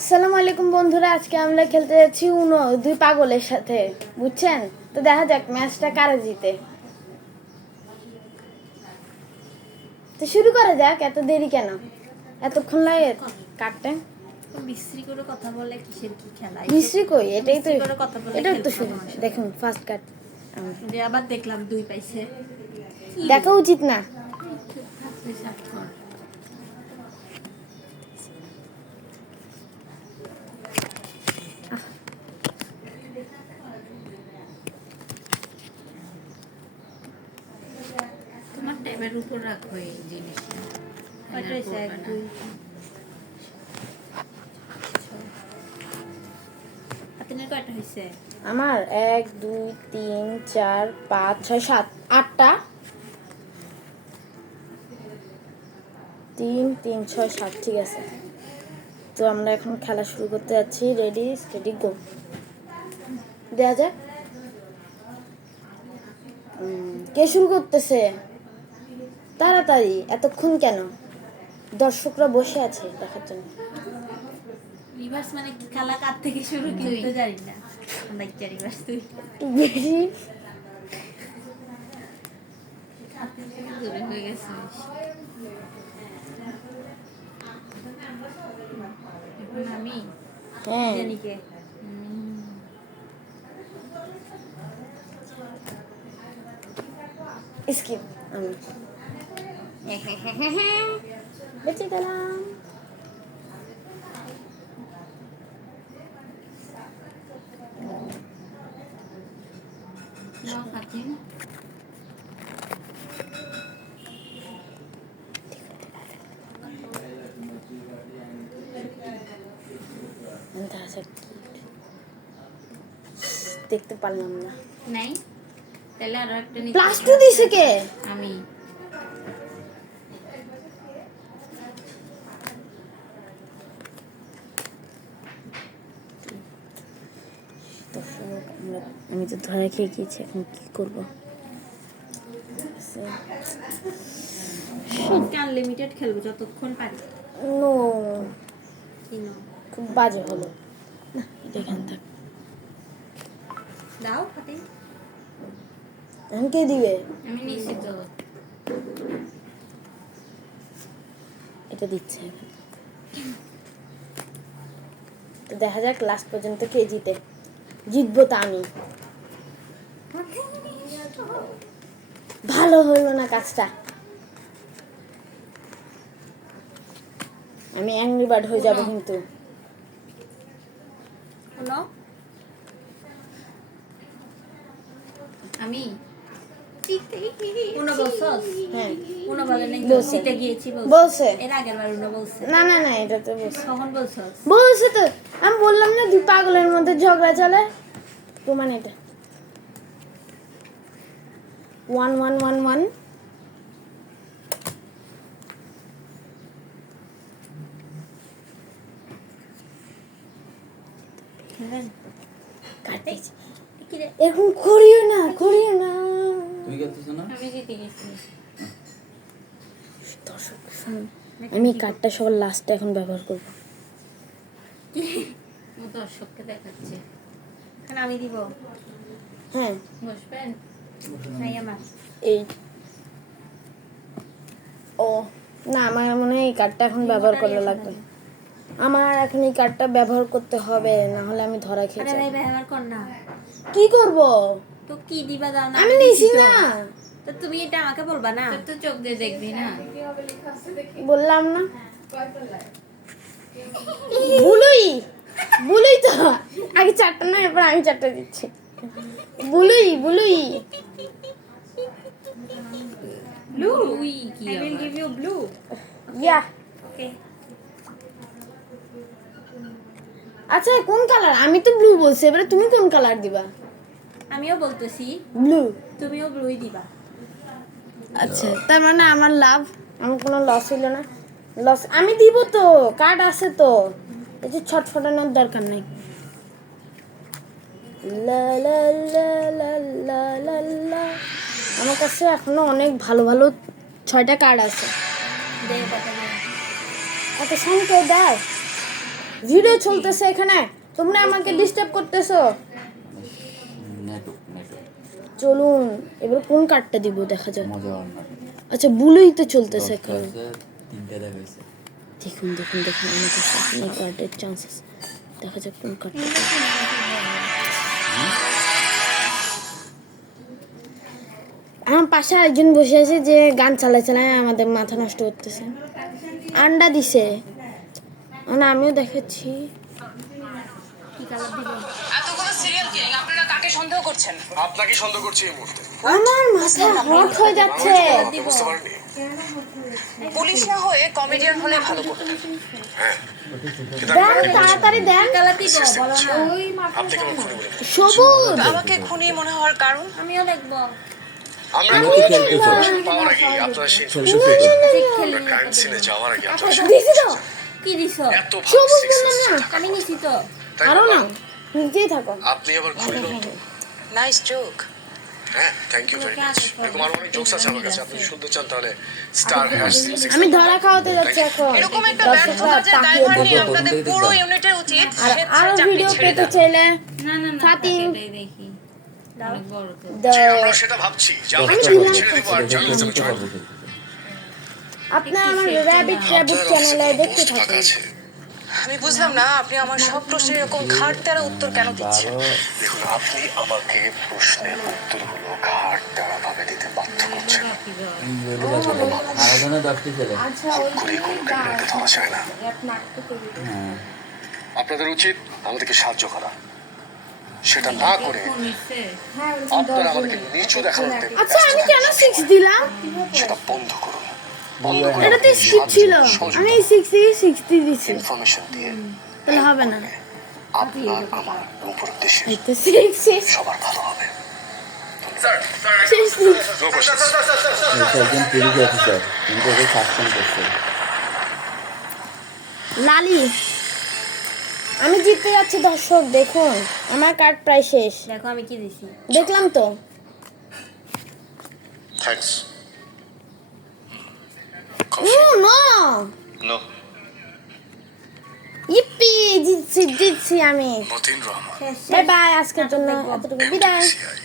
আসসালামু আলাইকুম বন্ধুরা, আজকে আমরা খেলতে যাচ্ছি উনো দুই পাগলের সাথে, বুঝছেন? তো দেখা যাক ম্যাচটা কারা জিতে। তো শুরু করা যাক, এত দেরি কেন, এতক্ষণ লাগে কাটতে? বিশ্রী করে কথা বলে কিসের কি খেলা? বিশ্রী কই, এটাই তো, এটাই তো খেলতে শুরু। সমস্যা। দেখুন ফার্স্ট কাট যে আবার দেখলাম দুই পাইছে। দেখা উচিত না। তোমার ট্যাবের উপর রাখো এই জিনিসটা। কয়টা হয়েছে? 1 2 আপনার কয়টা হয়েছে? আমার 1 2 3 4 5 6 7 8টা। 3 3 6 7, ঠিক আছে। তো আমরা এখন খেলা শুরু করতে যাচ্ছি। Ready steady go. দেয়া যাক কে শুরু করতেছে। তাড়াতাড়ি, এতক্ষণ কেন? দর্শকরা বসে আছে দেখার জন্য। রিভার্স মানে কি খেলা কার থেকে শুরু কিন্তু জানি না। আমরা কি রিভার্স তুই একটু বেশি দূরে হয়ে গেছে। এখন আমি হ্যাঁ জানি কে স্কিপ। আমি বেঁচে গেলাম। নাও ফাতিম। দেখতে পারলাম না। নাই তাহলে আরো একটা প্লাস 2 দিছে কে? আমি আমি তো ধরা খেয়ে গিয়েছি, এখন কি করবো? আনলিমিটেড খেলবো যতক্ষণ পারি। নো, কি না খুব বাজে হলো না, এটা এখান থাক। দাও ফাতিম। এখন কে দিবে? আমি নিশ্চিত তো এটা দিচ্ছে। তো দেখা যাক লাস্ট পর্যন্ত কে জিতে। জিতবো তো আমি। ভালো হলো না কাজটা, আমি অ্যাংরি বার্ড হয়ে যাব কিন্তু। হলো আমি উনো বলছস? হ্যাঁ উনো বলে নাই বলছে। জিতে গিয়েছি বলছে। এর আগের বার উনো বলছে। না না না, এটা তো বলছে। কখন বলছস? বলছে তো, আমি বললাম না দুই পাগলের মধ্যে ঝগড়া চলে। প্রমাণ এটা। 1 1 1 1। কাটিয়েছি। এখন করিও না, করিও না। তুমি করতেছো না? আমি জিতে গেছি। দর্শক শুনুন, আমি এই কার্ডটা সবার লাস্টে এখন ব্যবহার করব। ও দর্শককে দেখাচ্ছে। এখন আমি দিব। হ্যাঁ বসবেন? নাই আমার। এই ও না, আমার মনে হয় এই কার্ডটা এখন ব্যবহার করা লাগবে। আমার এখন এই কার্ডটা ব্যবহার করতে হবে, না হলে আমি ধরা খেয়ে আরে যাব। ভাই ব্যবহার কর না। কি করব? তো কি দিবা দাও না? আমি নিছি না। তো তুমি এটা আমাকে বলবা না? তো চোখ দিয়ে দেখবি না। বললাম না। বুলুই, বুলুই তো আগে 4টা না, এরপর আমি 4টা দিচ্ছি। বুলুই বুলুই। ব্লু কি I will give you blue. Yeah Okay. আচ্ছা কোন কালার? আমি তো ব্লু বলছি, এবারে তুমি কোন কালার দিবা? আমিও বলতেছি ব্লু। তুমিও ব্লুই দিবা। আচ্ছা, তার মানে আমার লাভ, আমার কোনো লস হইলো না। লস আমি দিব তো, কার্ড আছে তো, এই যে ছটফটানোর দরকার নাই। লা লা লা লা লা লা লা। আমার কাছে এখনো অনেক ভালো ভালো 6টা কার্ড আছে। দে কথা বল। এত সংখ্যায় দেয়। ভিডিও চলতেছে এখানে, তোমরা আমাকে ডিস্টার্ব করতেছো। চলুন এবার কোন কার্ডটা দিব দেখা যাক। আচ্ছা বুলুই তো চলতেছে এখন। দেখুন দেখুন দেখুন আমার কাছে এখনো কার্ডের চান্স আছে, দেখা যাক কোন কার্ডটা। আমার পাশে একজন বসে আছে যে গান চালায় চালায় আমাদের মাথা নষ্ট করতেছে। আন্ডা দিছে, মানে আমিও দেখাচ্ছি। কি কালার দিবে? এতগুলো সিরিয়াল কিলিং আপনারা কাকে সন্দেহ করছেন? আপনাকে সন্দেহ করছি এই মুহূর্তে। আমার মাথা হট হয়ে যাচ্ছে। বুঝতে পারেননি? পুলিশ না হয়ে কমেডিয়ান হলে ভালো করতেন। হ্যাঁ, কিন্তু দেন তাড়াতাড়ি দেন। কালার দিব বলো না। আপনি কেমন খুনি বলে? সবুজ। আমাকে খুনি মনে হওয়ার কারণ আমিও দেখবো। আমরা ইনফরমেশন পাওয়ার আগে আপনারা সেই আমরা ক্রাইম সিনে যাওয়ার আগে আপনারা দিছি তো, কি দিছো? এত সবুজ বললাম না। আমি নিছি তো। আরো না, নিজেই থাকো। আপনি আবার খুনি নন তো? Nice joke. হ্যাঁ, থ্যাংক ইউ ভেরি মাচ। এরকম আরো অনেক জোকস আছে আমার কাছে, আপনি শুনতে চান তাহলে স্টার হ্যাশ আমি ধরা খাওয়াতে যাচ্ছি এখন। এরকম একটা দর্শকরা ব্যর্থতার যে তাকিয়ে দায়ভার নিয়ে থাকে। আপনাদের পুরো ইউনিটের উচিত আর আরো চাকরি ভিডিও ছেড়ে পেতে দেওয়া। চাইলে না না না, ফাতিম। এটাই দেখি। অনেক বড় তো। আমরা সেটা ভাবছি যে আমরা আমি চাকরি দিলাম। ছেড়ে দেবো আর জার্নালিজমে জয়েন করব। আপনার আমার র্যাবিট চ্যানেলে দেখতে পোস্ট ফাঁকা থাকুন। আছে। আমি বুঝলাম না আপনি আমার সব প্রশ্নের এরকম খাটতারা উত্তর কেন দিচ্ছেন? দেখুন, আপনি আমাকে প্রশ্নের উত্তরগুলো ঘাটতারা ভাবে দিতে বাধ্য করছেন। আরাধনা 10টি ছেলে। ঘুরে কোনো ক্রিমিনালকে ধরা যায় না। আপনাদের উচিত আমাদেরকে সাহায্য করা, সেটা না করে ফোন নিচ্ছে। আপনারা আমাদেরকে নিচু দেখানোর আচ্ছা আমি কেন 6 দিলাম? সেটা বন্ধ করুন। বন্ধ করে এটাতে 6 ছিল, আমি 60 দিছি, ইনফরমেশন দিয়ে তাহলে হবে না। আপনার আমার উপর দেশে এটা 6 সবার ভালো হবে। একজন পুলিশ অফিসার কিন্তু ওকে সাসপেন্ড করছে। লালি, আমি জিততে যাচ্ছি দর্শক, দেখুন আমার কার্ড প্রায় শেষ। দেখো আমি কি দিছি। দেখলাম তো। থ্যাঙ্কস। নো নো, ইপ্পি, জিতছি আমি। মতিন রহমান, শেষ বাই বাই, আজকের জন্য এতটুকু বিদায়। সিআই।